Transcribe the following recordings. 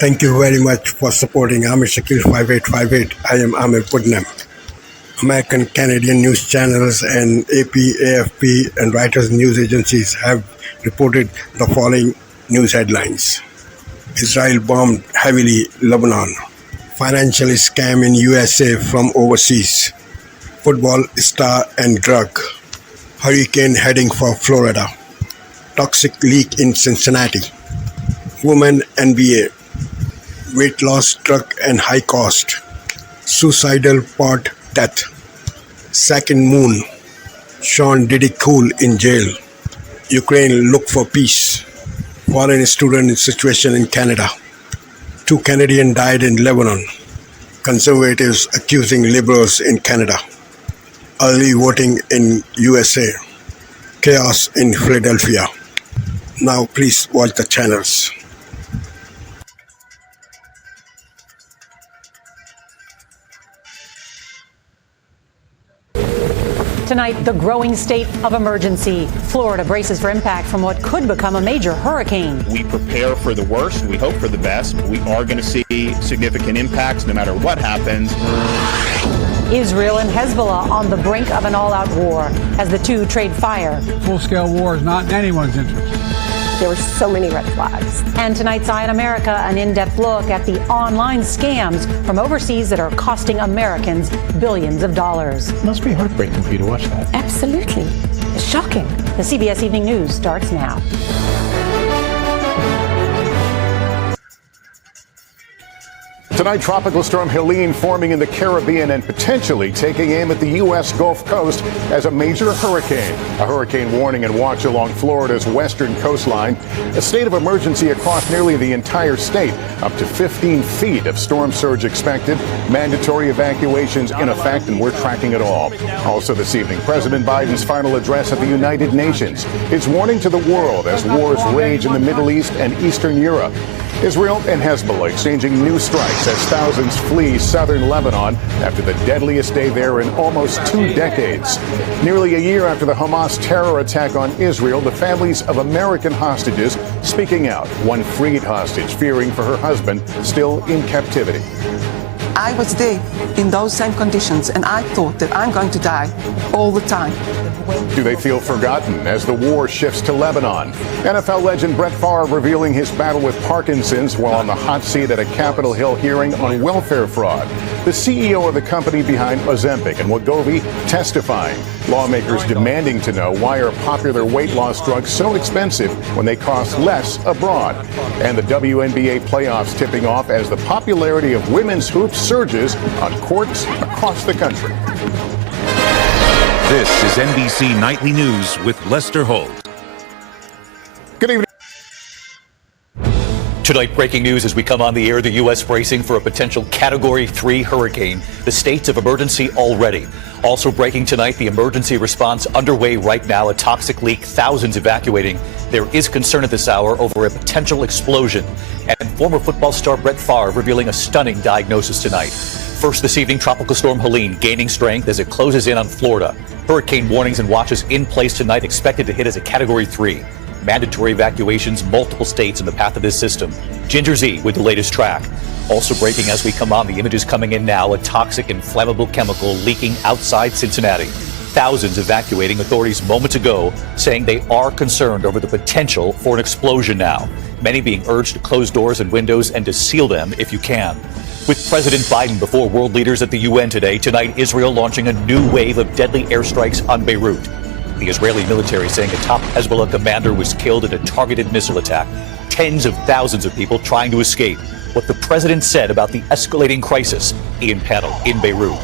Thank you very much for supporting Amir Shakil 5858. I am Amir Putnam. American Canadian news channels and AP, AFP, and Reuters news agencies have reported the following news headlines. Israel bombed heavily Lebanon. Financial scam in USA from overseas. Football star and drug. Hurricane heading for Florida. Toxic leak in Cincinnati. Women NBA. Weight loss, drug and high cost. Suicidal part death. Second moon. Sean Diddy Cool in jail. Ukraine look for peace. Foreign student situation in Canada. 2 Canadians died in Lebanon. Conservatives accusing liberals in Canada. Early voting in USA. Chaos in Philadelphia. Now please watch the channels. Tonight, the growing state of emergency. Florida braces for impact from what could become a major hurricane. We prepare for the worst. We hope for the best. We are going to see significant impacts no matter what happens. Israel and Hezbollah on the brink of an all-out war as the two trade fire. Full-scale war is not in anyone's interest. There were so many red flags. And tonight's Eye on America, an in-depth look at the online scams from overseas that are costing Americans billions of dollars. It must be heartbreaking for you to watch that. Absolutely. It's shocking. The CBS Evening News starts now. Tonight, Tropical Storm Helene forming in the Caribbean and potentially taking aim at the U.S. Gulf Coast as a major hurricane. A hurricane warning and watch along Florida's western coastline. A state of emergency across nearly the entire state. Up to 15 feet of storm surge expected. Mandatory evacuations in effect, and we're tracking it all. Also this evening, President Biden's final address at the United Nations. His warning to the world as wars rage in the Middle East and Eastern Europe. Israel and Hezbollah exchanging new strikes as thousands flee southern Lebanon after the deadliest day there in almost 2 decades. Nearly a year after the Hamas terror attack on Israel, the families of American hostages speaking out. One freed hostage fearing for her husband still in captivity. I was there in those same conditions, and I thought that I'm going to die all the time. Do they feel forgotten as the war shifts to Lebanon? NFL legend Brett Favre revealing his battle with Parkinson's while on the hot seat at a Capitol Hill hearing on welfare fraud. The CEO of the company behind Ozempic and Wegovy testifying. Lawmakers demanding to know why are popular weight loss drugs so expensive when they cost less abroad. And the WNBA playoffs tipping off as the popularity of women's hoops surges on courts across the country. This is NBC Nightly News with Lester Holt. Good evening. Tonight, breaking news as we come on the air, the U.S. bracing for a potential Category 3 hurricane. The states of emergency already. Also breaking tonight, the emergency response underway right now, a toxic leak, thousands evacuating. There is concern at this hour over a potential explosion. And former football star Brett Favre revealing a stunning diagnosis tonight. First this evening, Tropical Storm Helene gaining strength as it closes in on Florida. Hurricane warnings and watches in place tonight, expected to hit as a Category 3. Mandatory evacuations, multiple states in the path of this system. Ginger Z with the latest track. Also breaking as we come on, the images coming in now, a toxic and flammable chemical leaking outside Cincinnati. Thousands evacuating, authorities moments ago saying they are concerned over the potential for an explosion now. Many being urged to close doors and windows and to seal them if you can. With President Biden before world leaders at the UN today, tonight Israel launching a new wave of deadly airstrikes on Beirut. The Israeli military saying a top Hezbollah commander was killed in a targeted missile attack. Tens of thousands of people trying to escape. What the president said about the escalating crisis. Ian Panel in Beirut.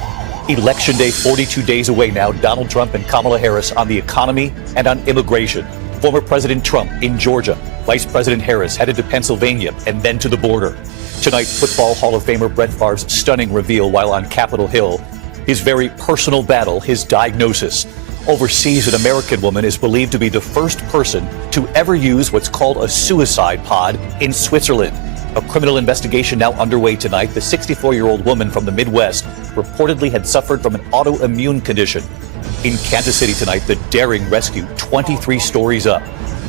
Election day 42 days away now. Donald Trump and Kamala Harris on the economy and on immigration. Former President Trump in Georgia. Vice President Harris headed to Pennsylvania and then to the border. Tonight, Football Hall of Famer Brett Favre's stunning reveal while on Capitol Hill. His very personal battle, his diagnosis. Overseas, an American woman is believed to be the first person to ever use what's called a suicide pod in Switzerland. A criminal investigation now underway tonight. The 64-year-old woman from the Midwest reportedly had suffered from an autoimmune condition. In Kansas City tonight, the daring rescue 23 stories up.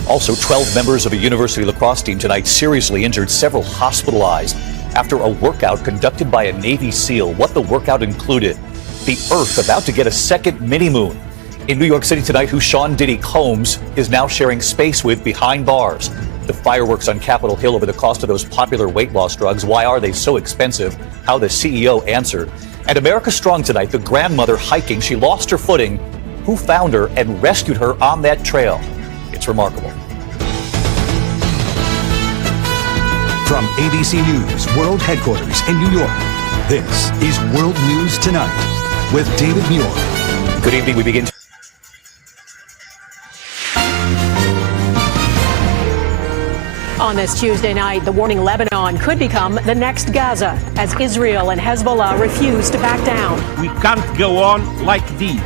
Also, 12 members of a university lacrosse team tonight seriously injured, several hospitalized after a workout conducted by a Navy SEAL. What the workout included: the Earth about to get a second mini-moon. In New York City tonight, who Sean Diddy Combs is now sharing space with behind bars. The fireworks on Capitol Hill over the cost of those popular weight loss drugs. Why are they so expensive? How the CEO answered. And America Strong tonight, the grandmother hiking. She lost her footing. Who found her and rescued her on that trail? It's remarkable. From ABC News World Headquarters in New York, this is World News Tonight with David Muir. Good evening. We begin. On this Tuesday night, the warning Lebanon could become the next Gaza as Israel and Hezbollah refuse to back down. We can't go on like this.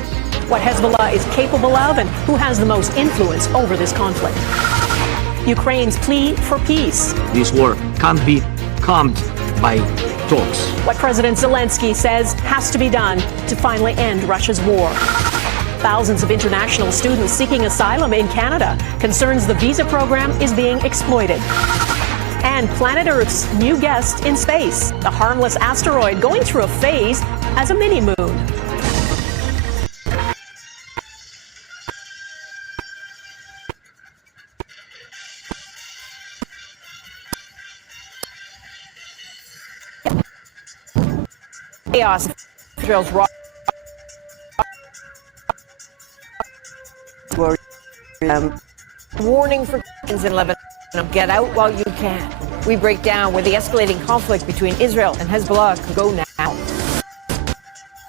What Hezbollah is capable of and who has the most influence over this conflict. Ukraine's plea for peace. This war can't be calmed by talks. What President Zelensky says has to be done to finally end Russia's war. Thousands of international students seeking asylum in Canada. Concerns the visa program is being exploited. And planet Earth's new guest in space, the harmless asteroid going through a phase as a mini-moon. Chaos drills rock. Warning for Christians in Lebanon: get out while you can. We break down where the escalating conflict between Israel and Hezbollah could go now.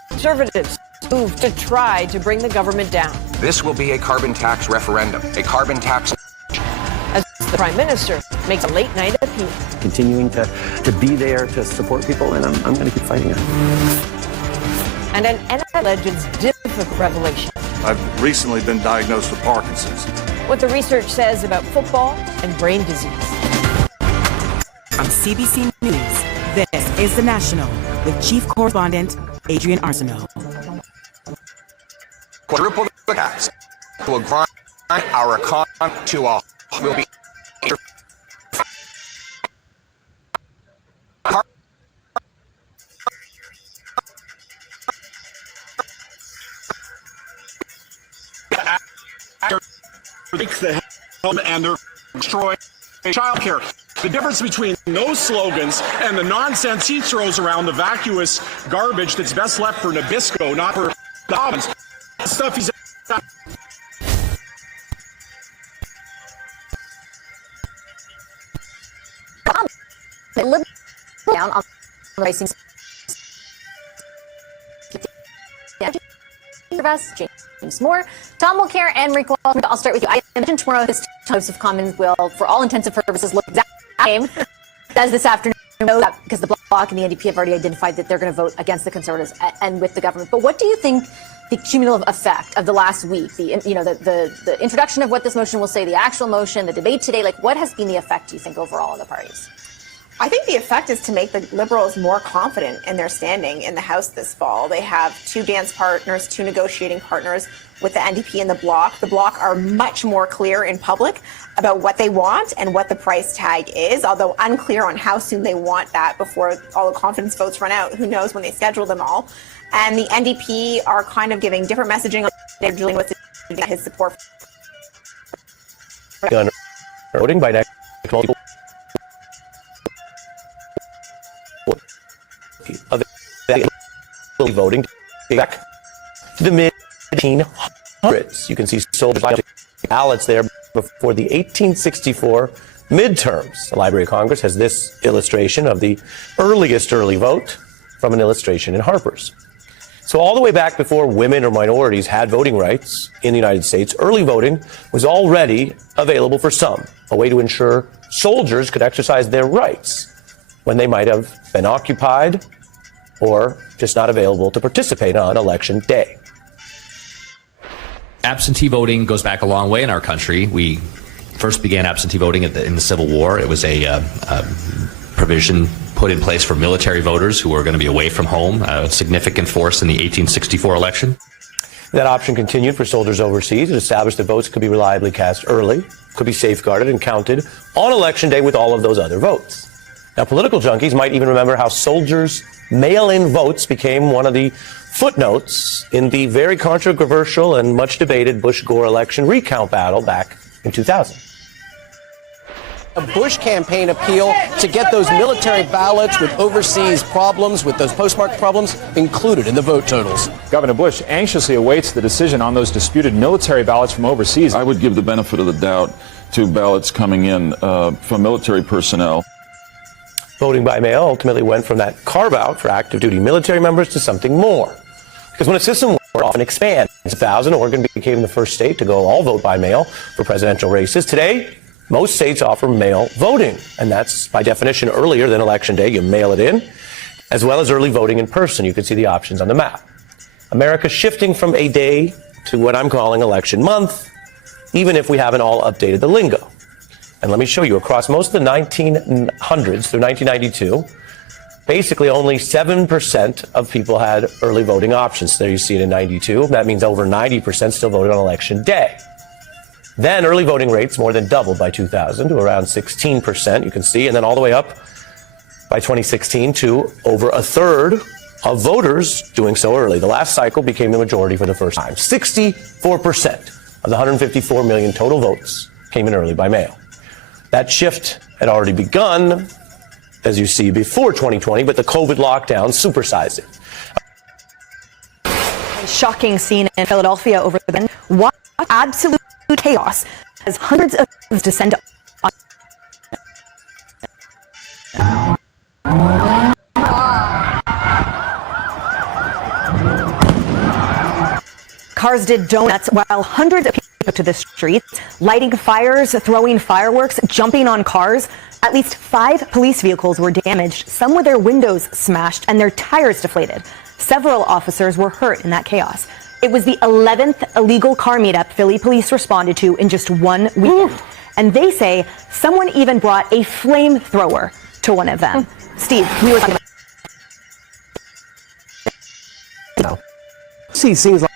Conservatives move to try to bring the government down. This will be a carbon tax referendum, a carbon tax. As the Prime Minister makes a late-night appeal. Continuing to be there to support people, and I'm going to keep fighting it. And an NFL legend's difficult revelation. I've recently been diagnosed with Parkinson's. What the research says about football and brain disease. From CBC News, this is The National with Chief Correspondent Adrian Arsenault. Quadruple the tax will grind our economy to a will be. Takes the helm and they're destroying childcare. The difference between those slogans and the nonsense he throws around, the vacuous garbage that's best left for Nabisco, not for Dobbins. Stuff he's down on the racing. James Moore, Tom Mulcair, and Rick Walton. I'll start with you. I mentioned tomorrow this House of Commons will, for all intents and purposes, look exactly the same as this afternoon, because the Bloc and the NDP have already identified that they're going to vote against the Conservatives and with the government. But what do you think the cumulative effect of the last week, the introduction of what this motion will say, the actual motion, the debate today, like what has been the effect, do you think, overall of the parties? I think the effect is to make the Liberals more confident in their standing in the House this fall. They have two dance partners, two negotiating partners with the NDP and the Bloc. The Bloc are much more clear in public about what they want and what the price tag is, although unclear on how soon they want that before all the confidence votes run out. Who knows when they schedule them all. And the NDP are kind of giving different messaging. They're dealing with his support. Voting by next people. Voting back to the mid-1800s. You can see soldiers ballots there before the 1864 midterms. The Library of Congress has this illustration of the earliest early vote from an illustration in Harper's. So all the way back before women or minorities had voting rights in the United States, early voting was already available for some, a way to ensure soldiers could exercise their rights when they might have been occupied or just not available to participate on election day. Absentee voting goes back a long way in our country. We first began absentee voting in the Civil War. It was a provision put in place for military voters who were going to be away from home, a significant force in the 1864 election. That option continued for soldiers overseas. It established that votes could be reliably cast early, could be safeguarded and counted on Election Day with all of those other votes. Now, political junkies might even remember how soldiers' mail-in votes became one of the footnotes in the very controversial and much debated Bush-Gore election recount battle back in 2000. A Bush campaign appeal to get those military ballots with overseas problems, with those postmark problems, included in the vote totals. Governor Bush anxiously awaits the decision on those disputed military ballots from overseas. I would give the benefit of the doubt to ballots coming in from military personnel. Voting by mail ultimately went from that carve-out for active duty military members to something more. Because when a system often expands, 2000, Oregon became the first state to go all vote by mail for presidential races. Today, most states offer mail voting, and that's by definition earlier than Election Day. You mail it in, as well as early voting in person. You can see the options on the map. America's shifting from a day to what I'm calling election month, even if we haven't all updated the lingo. And let me show you, across most of the 1900s through 1992, basically only 7% of people had early voting options. There you see it in 92. That means over 90% still voted on Election Day. Then early voting rates more than doubled by 2000 to around 16%, you can see, and then all the way up by 2016 to over a third of voters doing so early. The last cycle became the majority for the first time. 64% of the 154 million total votes came in early by mail. That shift had already begun, as you see, before 2020, but the COVID lockdown supersized it. Shocking scene in Philadelphia over the weekend. What absolute chaos as hundreds of descend on. Cars did donuts while hundreds of people took to the streets, lighting fires, throwing fireworks, jumping on cars. At least 5 police vehicles were damaged, some with their windows smashed and their tires deflated. Several officers were hurt in that chaos. It was the 11th illegal car meetup Philly police responded to in just one weekend. And they say someone even brought a flamethrower to one of them. Steve, we were talking about. See, seems like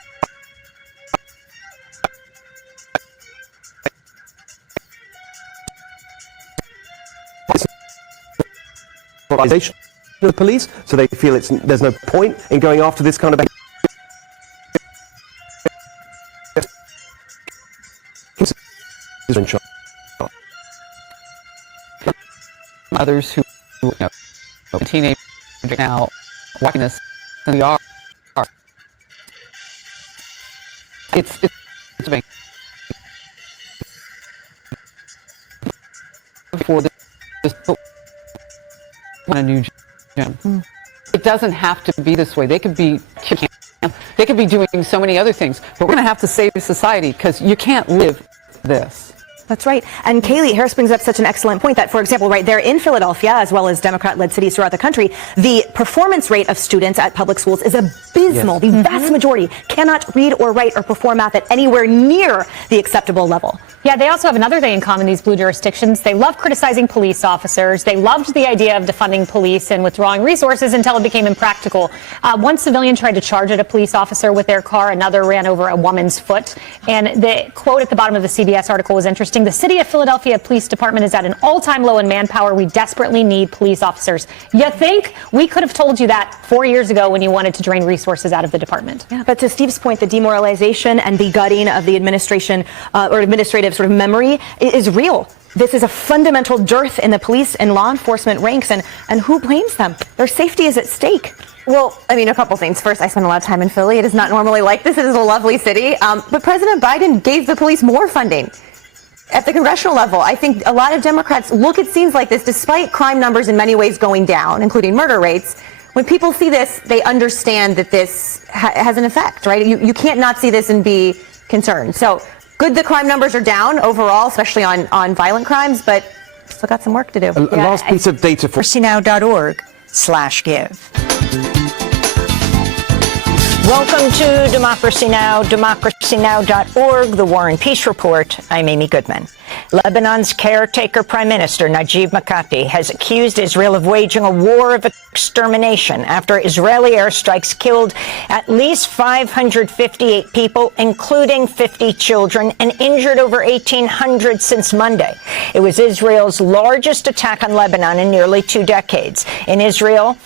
of the police, so they feel there's no point in going after this kind of behavior. Others who, teenagers now watching this, and we are. It's amazing. For this a new gym. It doesn't have to be this way. They could be doing so many other things, but we're going to have to save society because you can't live this. That's right. And Kaylee, Harris brings up such an excellent point that, for example, right there in Philadelphia, as well as Democrat-led cities throughout the country, the performance rate of students at public schools is abysmal. Yes. The vast majority cannot read or write or perform math at anywhere near the acceptable level. Yeah, they also have another thing in common, these blue jurisdictions. They love criticizing police officers. They loved the idea of defunding police and withdrawing resources until it became impractical. One civilian tried to charge at a police officer with their car. Another ran over a woman's foot. And the quote at the bottom of the CBS article was interesting. The City of Philadelphia Police Department is at an all-time low in manpower. We desperately need police officers. You think we could have told you that 4 years ago when you wanted to drain resources out of the department? Yeah, but to Steve's point, the demoralization and the gutting of the administration or administrative sort of memory is real. This is a fundamental dearth in the police and law enforcement ranks, and who blames them? Their safety is at stake. Well, I mean, a couple things. First, I spend a lot of time in Philly. It is not normally like this. It is a lovely city. But President Biden gave the police more funding. At the congressional level, I think a lot of Democrats look at scenes like this, despite crime numbers in many ways going down, including murder rates. When people see this, they understand that this has an effect, right? You can't not see this and be concerned. So good that crime numbers are down overall, especially on violent crimes, but still got some work to do. A last piece of data for mercynow.org/give. Welcome to Democracy Now!, democracynow.org, the War and Peace Report. I'm Amy Goodman. Lebanon's caretaker Prime Minister Najib Mikati has accused Israel of waging a war of extermination after Israeli airstrikes killed at least 558 people, including 50 children, and injured over 1,800 since Monday. It was Israel's largest attack on Lebanon in nearly 2 decades. In Israel,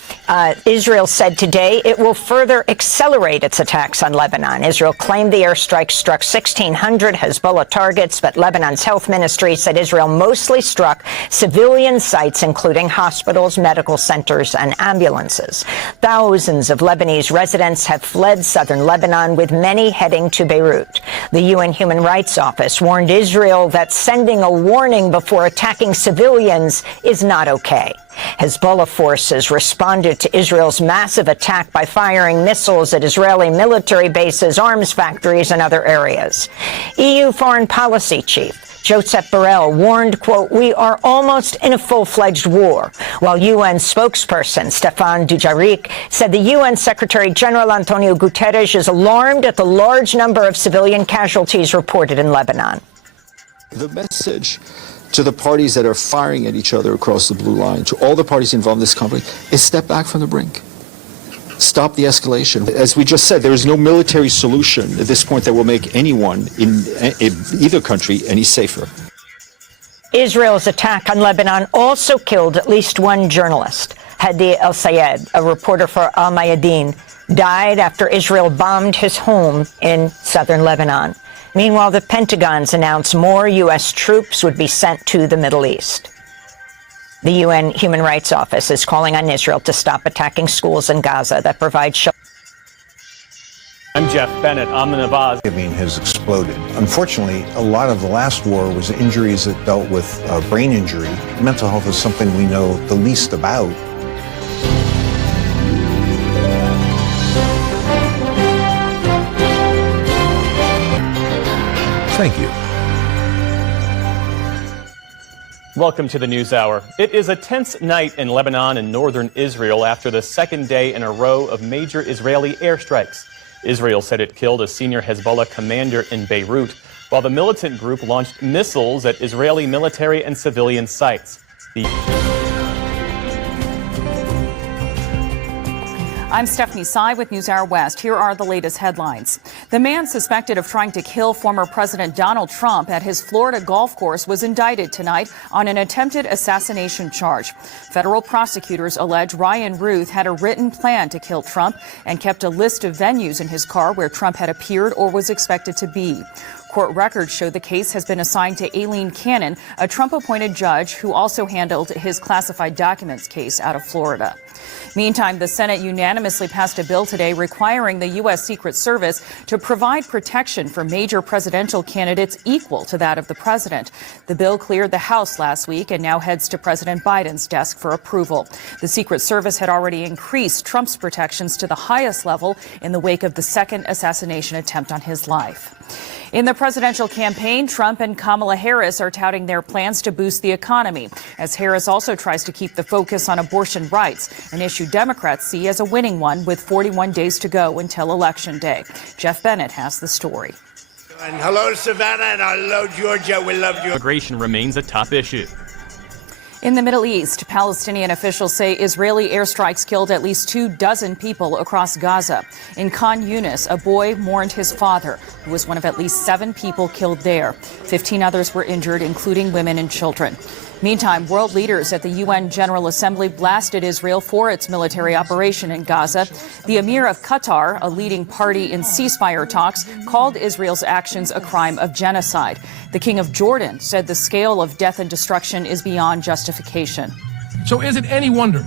Israel said today it will further accelerate its attacks on Lebanon. Israel claimed the airstrike struck 1,600 Hezbollah targets, but Lebanon's health ministry said Israel mostly struck civilian sites, including hospitals, medical centers, and ambulances. Thousands of Lebanese residents have fled southern Lebanon, with many heading to Beirut. The UN Human Rights Office warned Israel that sending a warning before attacking civilians is not okay. Hezbollah forces responded to Israel's massive attack by firing missiles at Israeli military bases, arms factories, and other areas. EU Foreign Policy Chief Josep Borrell warned, quote, "We are almost in a full-fledged war," while UN spokesperson Stéphane Dujarric said the UN Secretary General Antonio Guterres is alarmed at the large number of civilian casualties reported in Lebanon. The message to the parties that are firing at each other across the blue line, to all the parties involved in this conflict, is step back from the brink. Stop the escalation. As we just said, there is no military solution at this point that will make anyone in either country any safer. Israel's attack on Lebanon also killed at least one journalist. Hadi El-Sayed, a reporter for Al Mayadeen, died after Israel bombed his home in southern Lebanon. Meanwhile, the Pentagon's announced more U.S. troops would be sent to the Middle East. The UN Human Rights Office is calling on Israel to stop attacking schools in Gaza that provide shelter. I'm Jeff Bennett. Amna Navaz has exploded. Unfortunately, a lot of the last war was injuries that dealt with brain injury. Mental health is something we know the least about. Thank you. Welcome to the News Hour. It is a tense night in Lebanon and northern Israel after the second day in a row of major Israeli airstrikes. Israel said it killed a senior Hezbollah commander in Beirut, while the militant group launched missiles at Israeli military and civilian sites. I'm Stephanie Tsai with NewsHour West. Here are the latest headlines. The man suspected of trying to kill former President Donald Trump at his Florida golf course was indicted tonight on an attempted assassination charge. Federal prosecutors allege Ryan Ruth had a written plan to kill Trump and kept a list of venues in his car where Trump had appeared or was expected to be. Court records show the case has been assigned to Aileen Cannon, a Trump-appointed judge who also handled his classified documents case out of Florida. Meantime, the Senate unanimously passed a bill today requiring the U.S. Secret Service to provide protection for major presidential candidates equal to that of the president. The bill cleared the House last week and now heads to President Biden's desk for approval. The Secret Service had already increased Trump's protections to the highest level in the wake of the second assassination attempt on his life. In the presidential campaign, Trump and Kamala Harris are touting their plans to boost the economy, as Harris also tries to keep the focus on abortion rights, an issue Democrats see as a winning one with 41 days to go until Election Day. Jeff Bennett has the story. And hello, Savannah, and hello, Georgia. We love you. Immigration remains a top issue. In the Middle East, Palestinian officials say Israeli airstrikes killed at least 24 people across Gaza. In Khan Yunis, a boy mourned his father, who was one of at least 7 people killed there. 15 others were injured, including women and children. Meantime, world leaders at the UN General Assembly blasted Israel for its military operation in Gaza. The Emir of Qatar, a leading party in ceasefire talks, called Israel's actions a crime of genocide. The King of Jordan said the scale of death and destruction is beyond justification. So is it any wonder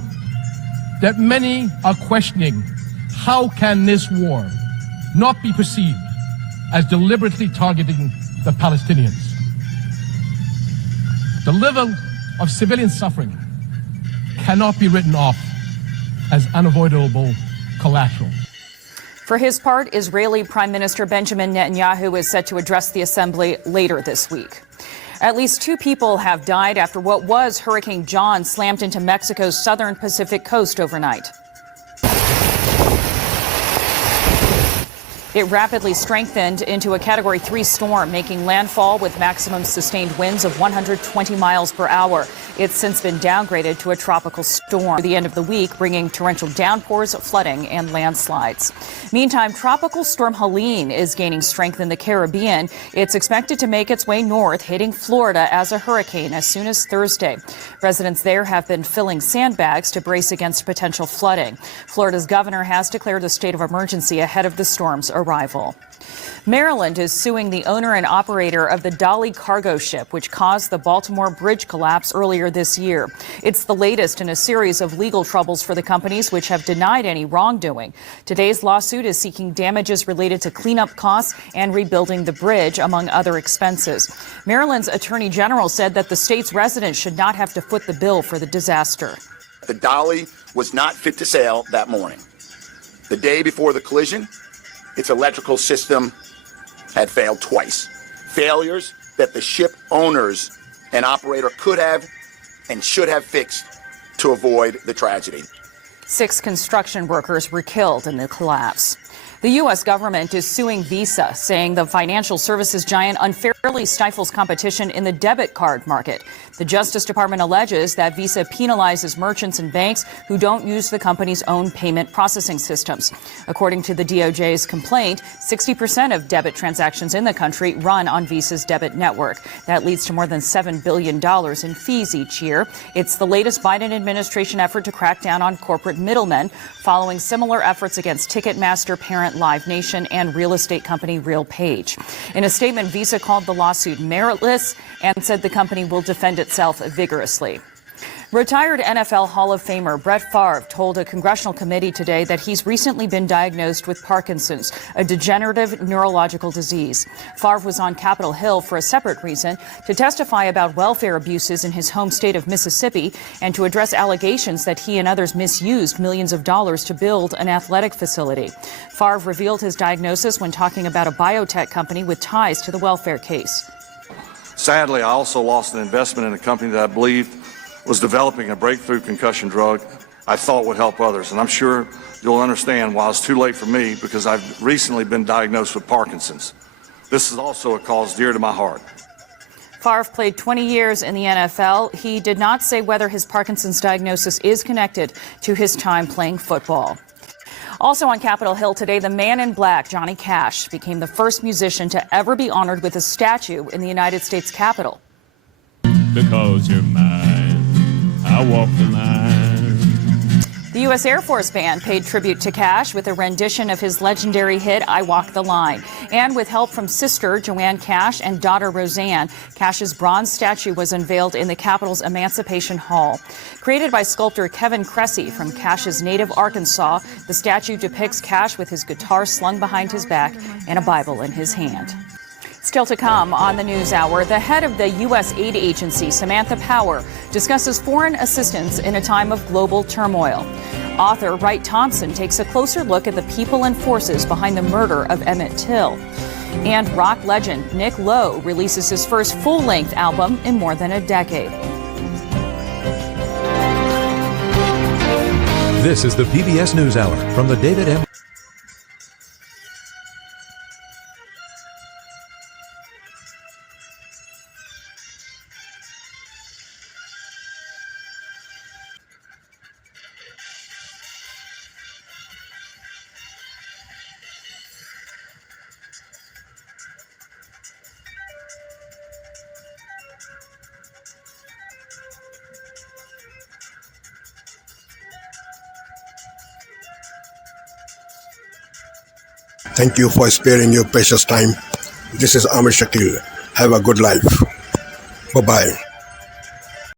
that many are questioning how can this war not be perceived as deliberately targeting the Palestinians? The level of civilian suffering cannot be written off as unavoidable collateral. For his part, Israeli Prime Minister Benjamin Netanyahu is set to address the assembly later this week. At least 2 people have died after what was Hurricane John slammed into Mexico's southern Pacific coast overnight. It rapidly strengthened into a Category 3 storm, making landfall with maximum sustained winds of 120 miles per hour. It's since been downgraded to a tropical storm. Through the end of the week, bringing torrential downpours, flooding, and landslides. Meantime, Tropical Storm Helene is gaining strength in the Caribbean. It's expected to make its way north, hitting Florida as a hurricane as soon as Thursday. Residents there have been filling sandbags to brace against potential flooding. Florida's governor has declared a state of emergency ahead of the storm's arrival. Maryland is suing the owner and operator of the Dolly cargo ship, which caused the Baltimore bridge collapse earlier this year. It's the latest in a series of legal troubles for the companies, which have denied any wrongdoing. Today's lawsuit is seeking damages related to cleanup costs and rebuilding the bridge, among other expenses. Maryland's Attorney General said that the state's residents should not have to foot the bill for the disaster. The Dolly was not fit to sail that morning. The day before the collision, its electrical system had failed twice. Failures that the ship owners and operator could have and should have fixed to avoid the tragedy. 6 construction workers were killed in the collapse. The U.S. government is suing Visa, saying the financial services giant unfairly stifles competition in the debit card market. The Justice Department alleges that Visa penalizes merchants and banks who don't use the company's own payment processing systems. According to the DOJ's complaint, 60% of debit transactions in the country run on Visa's debit network. That leads to more than $7 billion in fees each year. It's the latest Biden administration effort to crack down on corporate middlemen, following similar efforts against Ticketmaster parent Live Nation and real estate company RealPage. In a statement, Visa called the lawsuit meritless and said the company will defend itself vigorously. Retired NFL Hall of Famer Brett Favre told a congressional committee today that he's recently been diagnosed with Parkinson's, a degenerative neurological disease. Favre was on Capitol Hill for a separate reason, to testify about welfare abuses in his home state of Mississippi and to address allegations that he and others misused millions of dollars to build an athletic facility. Favre revealed his diagnosis when talking about a biotech company with ties to the welfare case. Sadly, I also lost an investment in a company that I believed was developing a breakthrough concussion drug I thought would help others. And I'm sure you'll understand why it's too late for me, because I've recently been diagnosed with Parkinson's. This is also a cause dear to my heart. Favre played 20 years in the NFL. He did not say whether his Parkinson's diagnosis is connected to his time playing football. Also on Capitol Hill today, the man in black, Johnny Cash, became the first musician to ever be honored with a statue in the United States Capitol. Because you're mine, I walk the line. The U.S. Air Force Band paid tribute to Cash with a rendition of his legendary hit, I Walk the Line. And with help from sister Joanne Cash and daughter Roseanne, Cash's bronze statue was unveiled in the Capitol's Emancipation Hall. Created by sculptor Kevin Cressy from Cash's native Arkansas, the statue depicts Cash with his guitar slung behind his back and a Bible in his hand. Still to come on the NewsHour, the head of the U.S. aid agency, Samantha Power, discusses foreign assistance in a time of global turmoil. Author Wright Thompson takes a closer look at the people and forces behind the murder of Emmett Till. And rock legend Nick Lowe releases his first full-length album in more than a decade. This is the PBS NewsHour from the David M. Thank you for sparing your precious time. This is Amir Shakil. Have a good life. Bye-bye.